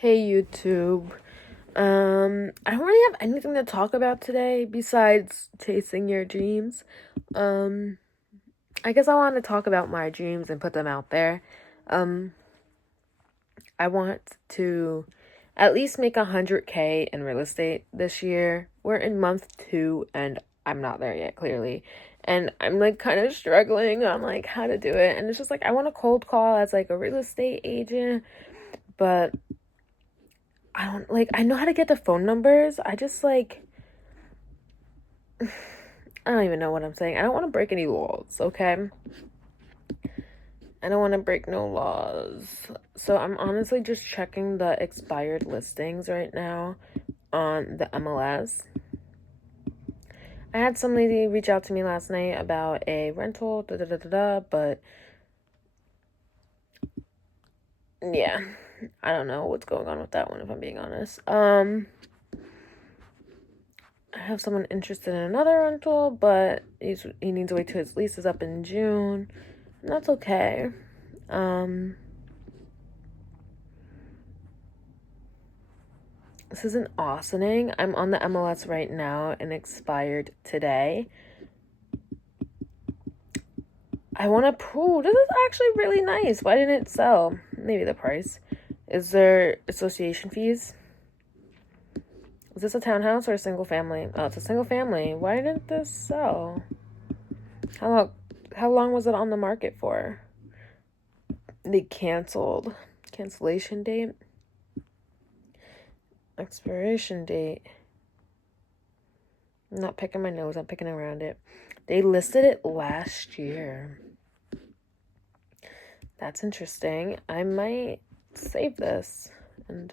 Hey YouTube. I don't really have anything to talk about today besides chasing your dreams. Um, I guess I want to talk about my dreams and put them out there. Um, I want to at least make 100K in real estate this year. We're in month 2 and I'm not there yet, clearly. And I'm like kind of struggling on like how to do it. And it's just like I want to cold call as like a real estate agent, but I know how to get the phone numbers. I don't even know what I'm saying. I don't want to break any laws, okay? I don't want to break no laws. So I'm honestly just checking the expired listings right now on the MLS. I had some lady reach out to me last night about a rental, but yeah, I don't know what's going on with that one if I'm being honest. I have someone interested in another rental, but he needs to wait till his lease is up in June. And that's okay. This isn't Austining. I'm on the MLS right now and expired today. I want to prove this is actually really nice. Why didn't it sell? Maybe the price. Is there association fees? Is this a townhouse or a single family? Oh, it's a single family. Why didn't this sell? How long was it on the market for? They canceled. Cancellation date. Expiration date. I'm not picking my nose. I'm picking around it. They listed it last year. That's interesting. I might save this and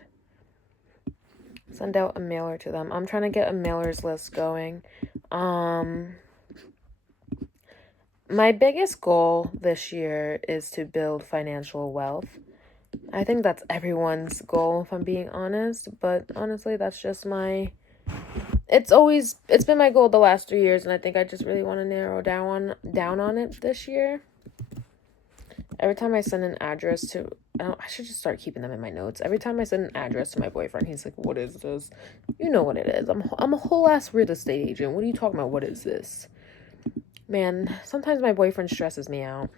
send out a mailer to them. I'm trying to get a mailers list going. My biggest goal this year is to build financial wealth. I think that's everyone's goal, if I'm being honest. But honestly, that's just it's been my goal the last 3 years, and I think I just really want to narrow down on it this year. Every time I send an address to, I should just start keeping them in my notes. Every time I send an address to my boyfriend, he's like, "What is this?" You know what it is. I'm a whole ass real estate agent. What are you talking about? What is this? Man, sometimes my boyfriend stresses me out.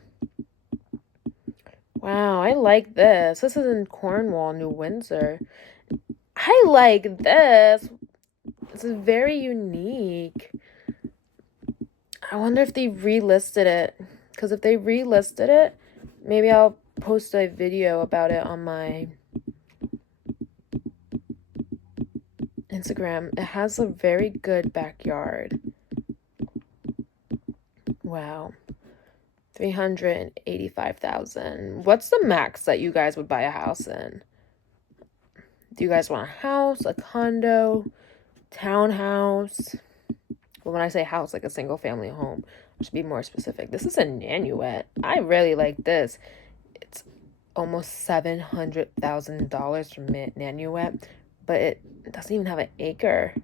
Wow, I like this. This is in Cornwall, New Windsor. I like this. This is very unique. I wonder if they relisted it. Because if they relisted it, maybe I'll post a video about it on my Instagram. It has a very good backyard. Wow. 385,000. What's the max that you guys would buy a house in? Do you guys want a house, a condo, townhouse? Well, when I say house, like a single family home, I should be more specific. This is a Nanuet. I really like this. It's almost $700,000 from Nanuet, but it doesn't even have an acre.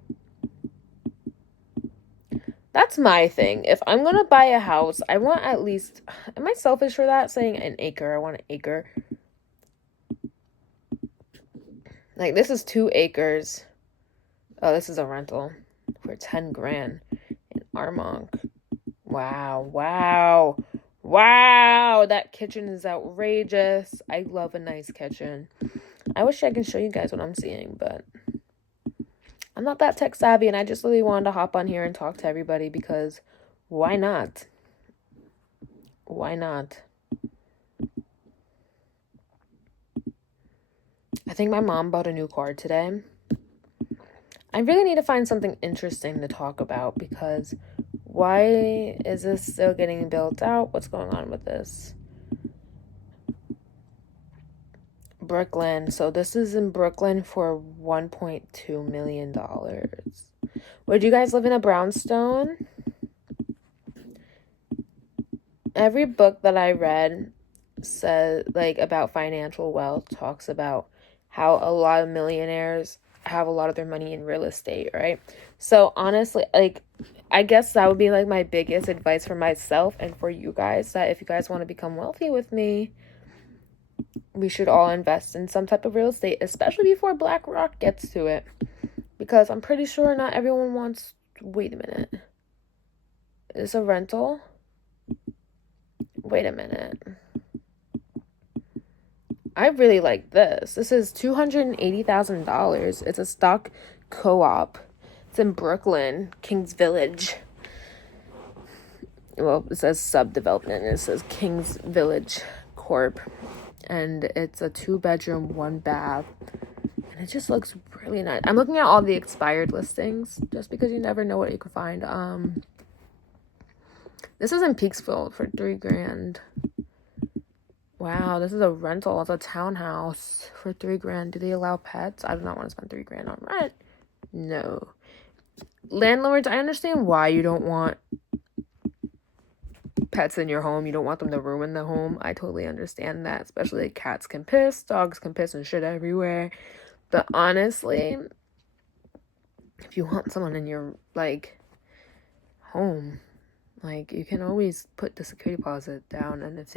That's my thing. If I'm going to buy a house, I want at least... Am I selfish for that, saying an acre? I want an acre. Like, this is 2 acres. Oh, this is a rental for 10 grand in Armonk. Wow. That kitchen is outrageous. I love a nice kitchen. I wish I could show you guys what I'm seeing, but... I'm not that tech savvy, and I just really wanted to hop on here and talk to everybody because why not? Why not? I think my mom bought a new car today. I really need to find something interesting to talk about because why is this still getting built out? What's going on with this? Brooklyn. So this is in Brooklyn for $1.2 million. Would you guys live in a brownstone? Every book that I read says about financial wealth talks about how a lot of millionaires have a lot of their money in real estate, right? So honestly, I guess that would be my biggest advice for myself and for you guys, that if you guys want to become wealthy with me, we should all invest in some type of real estate, especially before BlackRock gets to it. Because I'm pretty sure not everyone wants... Wait a minute. Is this a rental? Wait a minute. I really like this. This is $280,000. It's a stock co-op. It's in Brooklyn, Kings Village. Well, it says subdevelopment. It says Kings Village Corp. And it's a 2-bedroom, 1-bath. And it just looks really nice. I'm looking at all the expired listings just because you never know what you can find. This is in Peaksville for $3,000. Wow, this is a rental. It's a townhouse for $3,000. Do they allow pets? I do not want to spend $3,000 on rent. No. Landlords, I understand why you don't want pets in your home. You don't want them to ruin the home. I totally understand that. Especially like cats can piss, dogs can piss and shit everywhere. But honestly, if you want someone in your like home, like you can always put the security deposit down, and if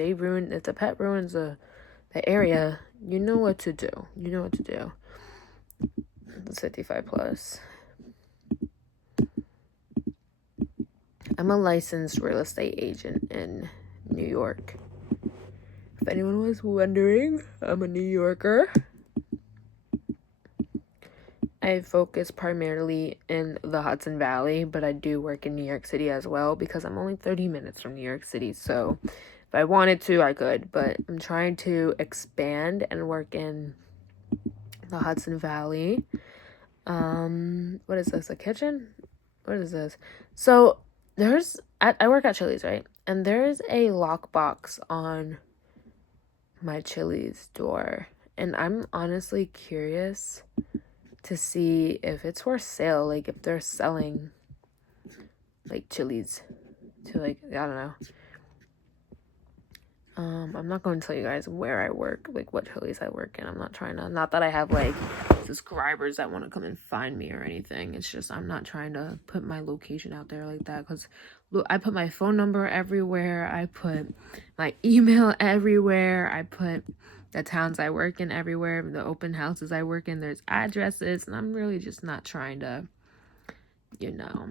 the pet ruins the area, you know what to do. You know what to do. It's 55 plus. I'm a licensed real estate agent in New York. If anyone was wondering, I'm a New Yorker. I focus primarily in the Hudson Valley, but I do work in New York City as well because I'm only 30 minutes from New York City. So if I wanted to, I could, but I'm trying to expand and work in the Hudson Valley. What is this? A kitchen? What is this? So I work at Chili's, right? And there's a lockbox on my Chili's door. And I'm honestly curious to see if it's for sale, like if they're selling like Chili's to like, I don't know. I'm not going to tell you guys where I work, like what Chili's I work in. I'm not trying to, not that I have like subscribers that want to come and find me or anything. It's just I'm not trying to put my location out there like that because I put my phone number everywhere. I put my email everywhere. I put the towns I work in everywhere, the open houses I work in, there's addresses, and I'm really just not trying to, you know.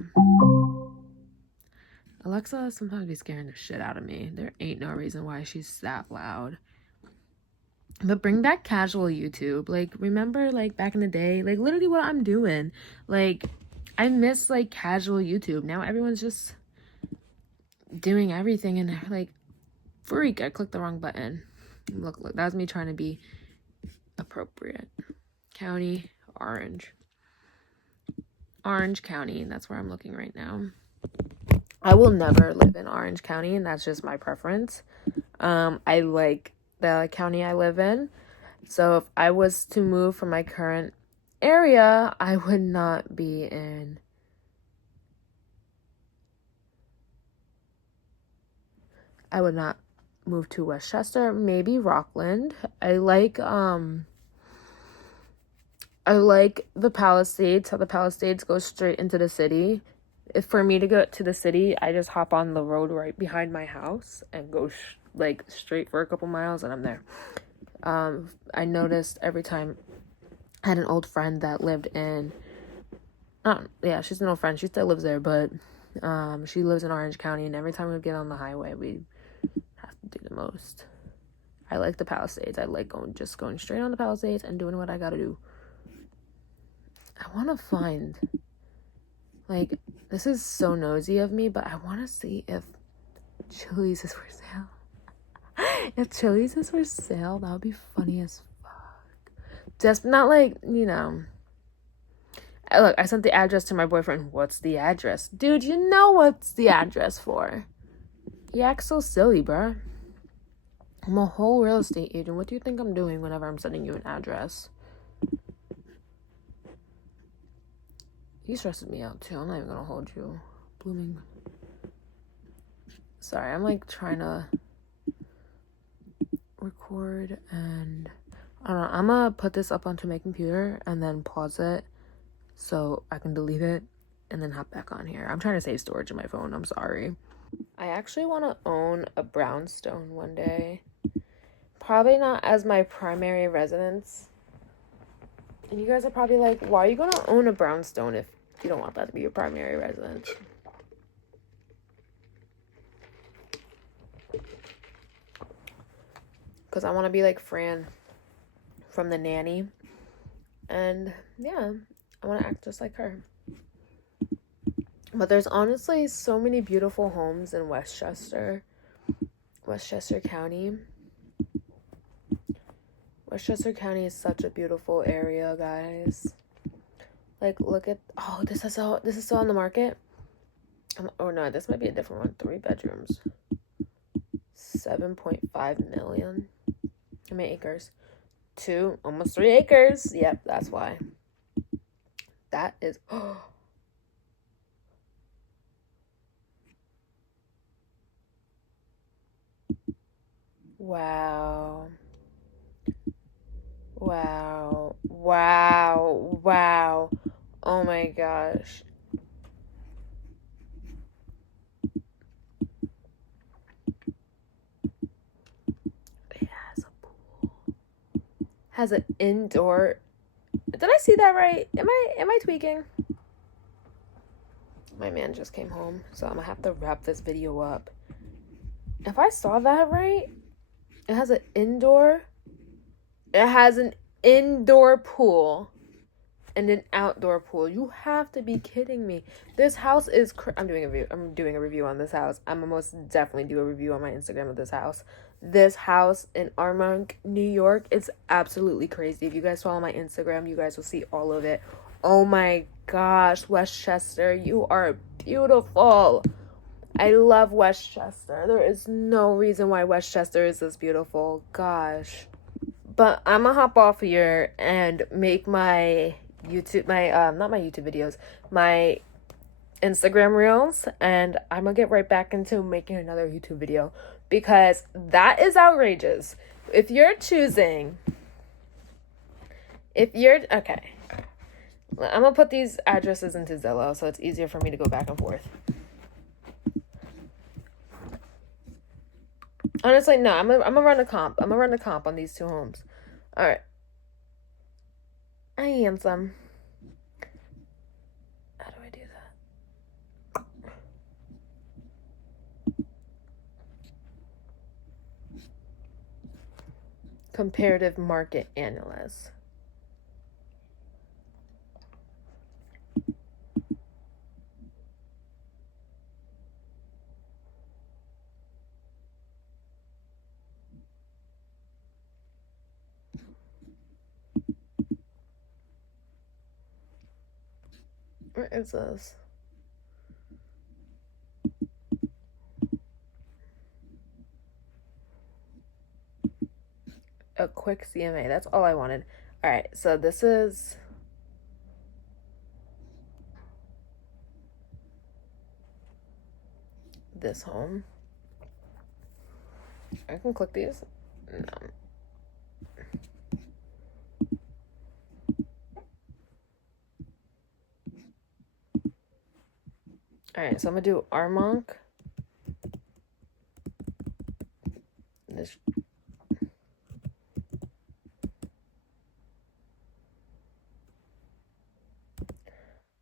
Alexa sometimes be scaring the shit out of me. There ain't no reason why she's that loud. But bring back casual YouTube. Like, remember, like, back in the day, like, literally what I'm doing. Like, I miss, like, casual YouTube. Now everyone's just doing everything, and, like, freak, I clicked the wrong button. Look, that was me trying to be appropriate. County, Orange County, that's where I'm looking right now. I will never live in Orange County, and that's just my preference. I like the county I live in. So if I was to move from my current area, I would not be in... I would not move to Westchester, maybe Rockland. I like the Palisades, how the Palisades go straight into the city. If for me to go to the city, I just hop on the road right behind my house and go like straight for a couple miles and I'm there. I noticed every time I had an old friend that lived in, she's an old friend, she still lives there, but she lives in Orange County, and every time we get on the highway, we have to do the most. I like the Palisades. I like going straight on the Palisades and doing what I gotta do. I want to find, like, this is so nosy of me, but I want to see if Chili's is for sale. If Chili's is for sale, that would be funny as fuck. Just not like, you know. Look, I sent the address to my boyfriend. What's the address? Dude, you know what's the address for. He acts so silly, bruh. I'm a whole real estate agent. What do you think I'm doing whenever I'm sending you an address? He stresses me out too. I'm not even gonna hold you. Blooming. Sorry, I'm like trying to record and I don't know. I'm gonna put this up onto my computer and then pause it so I can delete it and then hop back on here. I'm trying to save storage in my phone. I'm sorry. I actually want to own a brownstone one day. probably not as my primary residence. And you guys are probably like, why are you going to own a brownstone if you don't want that to be your primary residence? Because I want to be like Fran from The Nanny. And yeah, I want to act just like her. But there's honestly so many beautiful homes in Westchester County. Westchester County is such a beautiful area, guys. Like, look at, oh, this is still on the market. Oh no, this might be a different one. 3 bedrooms, 7.5 million. How many acres? 2, almost 3 acres. Yep, that's why. That is, oh. Wow. Wow. Wow. Wow. Oh my gosh. It has a pool. Has an indoor. Did I see that right? Am I tweaking? My man just came home, so I'm gonna have to wrap this video up. If I saw that right, it has an indoor. It has an indoor pool and an outdoor pool. You have to be kidding me. This house is I'm doing a review on this house. I'm gonna most definitely do a review on my Instagram of this house. This house in Armonk, New York, it's absolutely crazy. If you guys follow my Instagram, you guys will see all of it. Oh my gosh, Westchester, you are beautiful. I love Westchester. There is no reason why Westchester is this beautiful. Gosh. But I'm gonna hop off here and make my not my YouTube videos, my Instagram reels, and I'm gonna get right back into making another YouTube video because that is outrageous. If you're okay, I'm gonna put these addresses into Zillow so it's easier for me to go back and forth. Honestly, no, I'm gonna run a comp. I'm gonna run a comp on these 2 homes. All right. I am some. How do I do that? Comparative market analyst. Where is this? A quick CMA. That's all I wanted. All right, so this is this home. I can click these. No. All right, so I'm gonna do Armonk. This.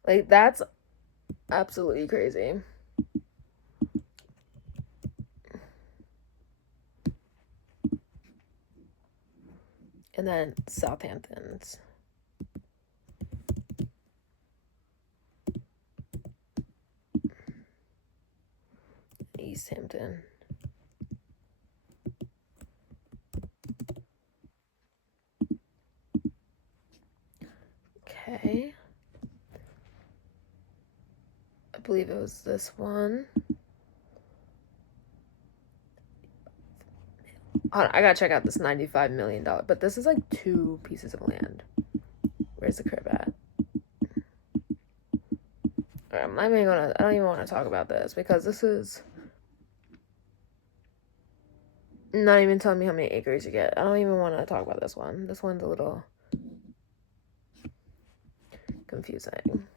Like, that's absolutely crazy. And then Southamptons. East Hampton. Okay. I believe it was this one. I gotta check out this $95 million, but this is like 2 pieces of land. Where's the crib at? I don't even want to talk about this because this is not even telling me how many acres you get. I don't even want to talk about this one. This one's a little confusing.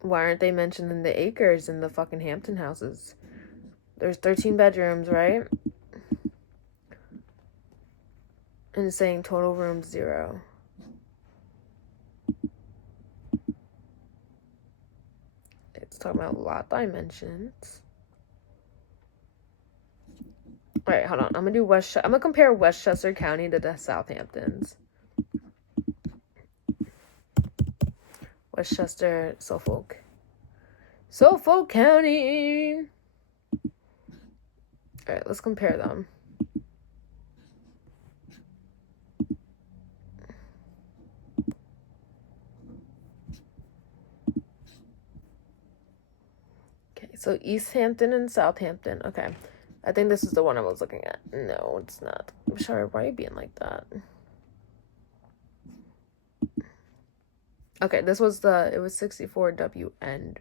Why aren't they mentioning the acres in the fucking Hampton houses? There's 13 bedrooms, right? And it's saying total rooms 0. It's talking about lot dimensions. All right, hold on. I'm gonna compare Westchester County to the Southamptons. Westchester, Suffolk County. All right, let's compare them. Okay, so East Hampton and Southampton. Okay, I think this is the one I was looking at. No, it's not. I'm sorry, why are you being like that? Okay, it was 64 WN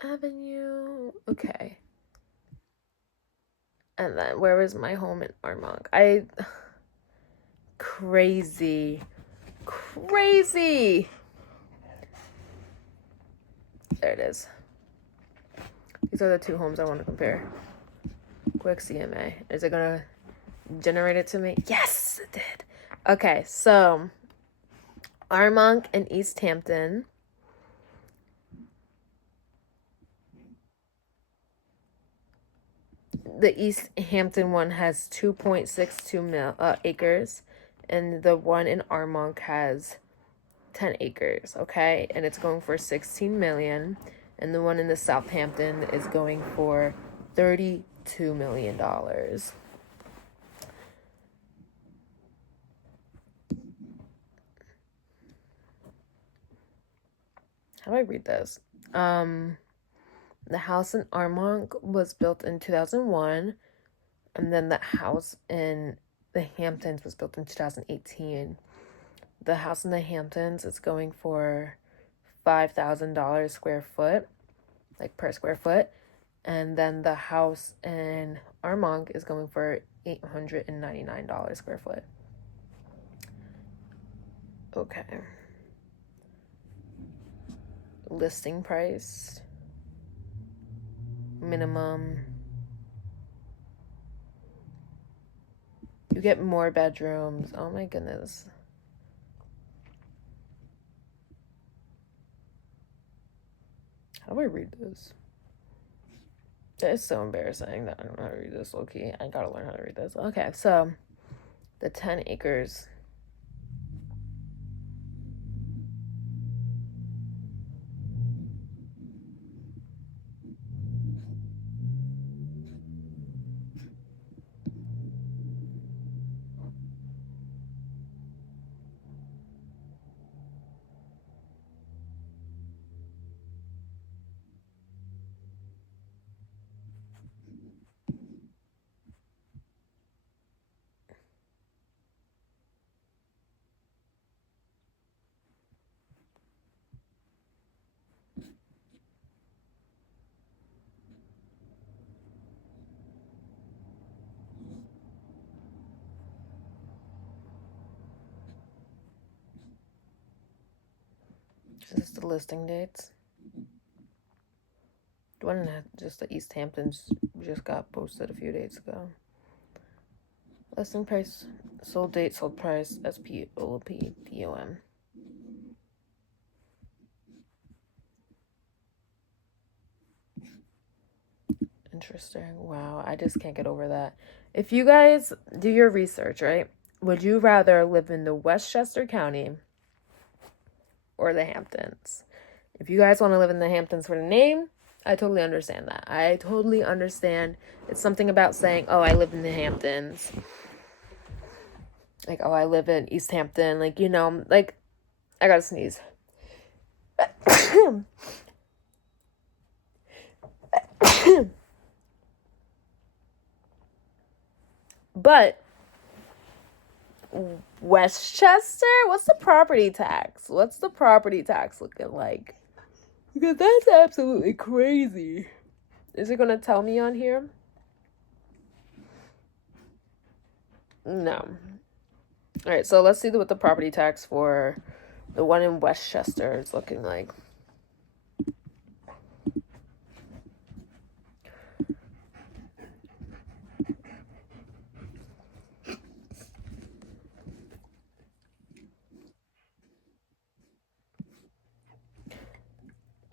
Avenue. Okay. And then where is my home in Armonk? Crazy. There it is. These are the two homes I want to compare. Quick CMA. Is it gonna generate it to me? Yes, it did. Okay, so Armonk and East Hampton. The East Hampton one has 2.62 acres, and the one in Armonk has 10 acres, okay? And it's going for 16 million, and the one in the Southampton is going for $32 million. How do I read this? The house in Armonk was built in 2001, and then the house in the Hamptons was built in 2018. The house in the Hamptons is going for $5,000 square foot, like per square foot, and then the house in Armonk is going for $899 square foot. Okay. Listing price. Minimum. You get more bedrooms. Oh my goodness. How do I read this? That is so embarrassing that I don't know how to read this, low-key. I gotta learn how to read this. Okay, so the 10 acres. Is this the listing dates? The one just the East Hamptons just got posted a few days ago. Listing price, sold date, sold price, SPOPPOM. Interesting. Wow, I just can't get over that. If you guys do your research, right? Would you rather live in the Westchester County or the Hamptons? If you guys want to live in the Hamptons for the name, I totally understand that. I totally understand. It's something about saying, oh, I live in the Hamptons. Like, oh, I live in East Hampton. Like, you know, like, I gotta sneeze. But Westchester, what's the property tax? What's the property tax looking like? Because that's absolutely crazy. Is it gonna tell me on here? No. All right, so let's see what the property tax for the one in Westchester is looking like.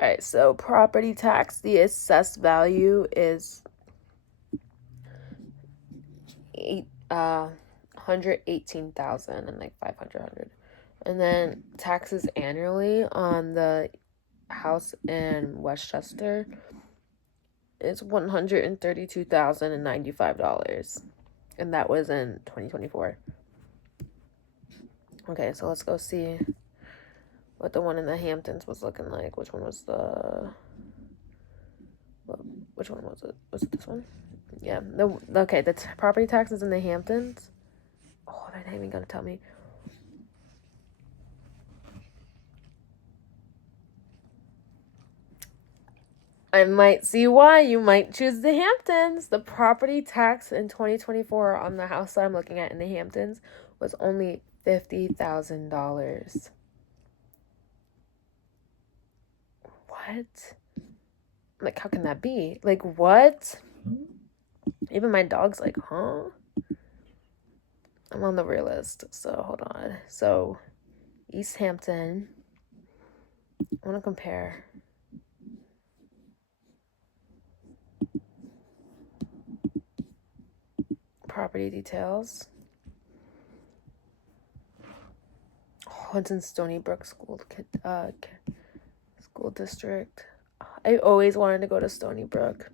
All right, so property tax, the assessed value is 118,000 and like 500. And then taxes annually on the house in Westchester is $132,095. And that was in 2024. Okay, so let's go see what the one in the Hamptons was looking like. Which one was it? Was it this one? Yeah. Okay, the property taxes in the Hamptons. Oh, they're not even gonna tell me. I might see why you might choose the Hamptons. The property tax in 2024 on the house that I'm looking at in the Hamptons was only $50,000. What? Like, how can that be? Like, what? Even my dog's like, huh? I'm on the realist, so hold on. So, East Hampton. I want to compare. Property details. Oh, it's in Stony Brook School District. I always wanted to go to Stony Brook.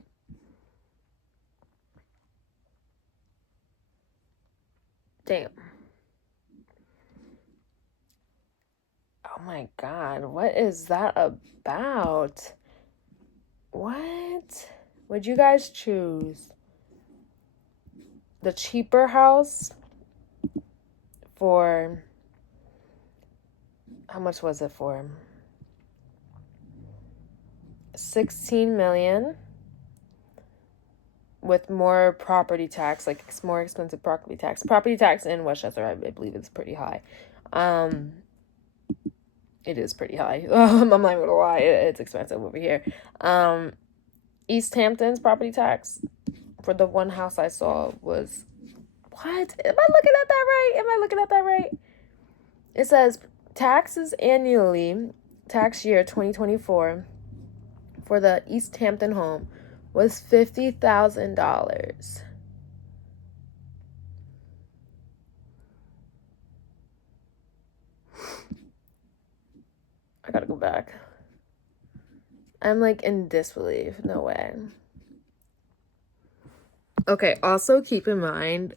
Damn. Oh my God, what is that about? What would you guys choose? The cheaper house for, how much was it for? 16 million with more property tax, like it's more expensive property tax. Property tax in Westchester, I believe it's pretty high. It is pretty high. I'm not gonna lie, it's expensive over here. East Hampton's property tax for the one house I saw was, what? Am I looking at that right? It says taxes annually, tax year 2024 for the East Hampton home was $50,000. I gotta go back. I'm like in disbelief. No way. Okay, also keep in mind,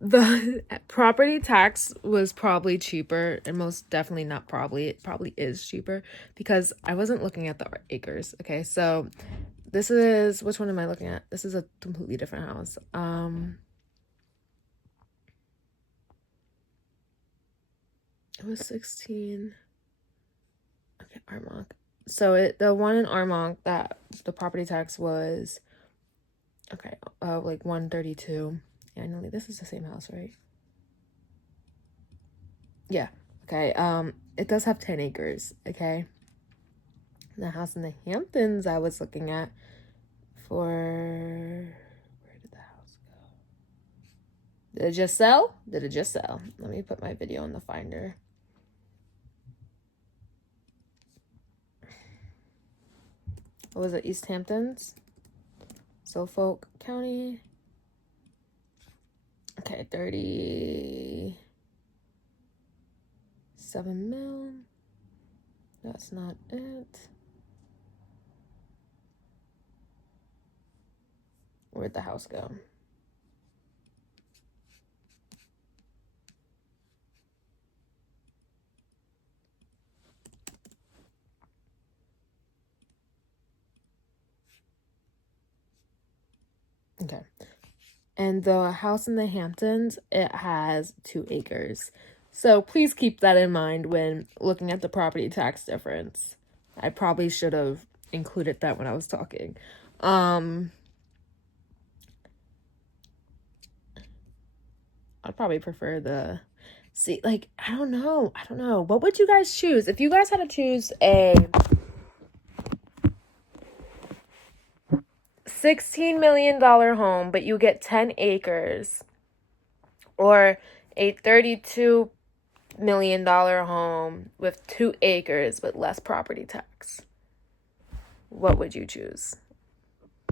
the property tax was probably cheaper, and most definitely not probably, it probably is cheaper because I wasn't looking at the acres. Okay, so this is, which one am I looking at? This is a completely different house. It was 16. Okay, Armonk. So the one in Armonk, that the property tax was, okay, like 132 annually. This is the same house, right? Yeah. Okay. It does have 10 acres. Okay. The house in the Hamptons I was looking at for, where did the house go? Did it just sell? Let me put my video in the Finder. What was it? East Hamptons? Suffolk County. Okay, 37 mil. That's not it. Where'd the house go? Okay. And the house in the Hamptons, it has 2 acres. So please keep that in mind when looking at the property tax difference. I probably should have included that when I was talking. I'd probably prefer the, see, like, I don't know. What would you guys choose? If you guys had to choose a $16 million home, but you get 10 acres, or a $32 $5 million home with 2 acres with less property tax. What would you choose?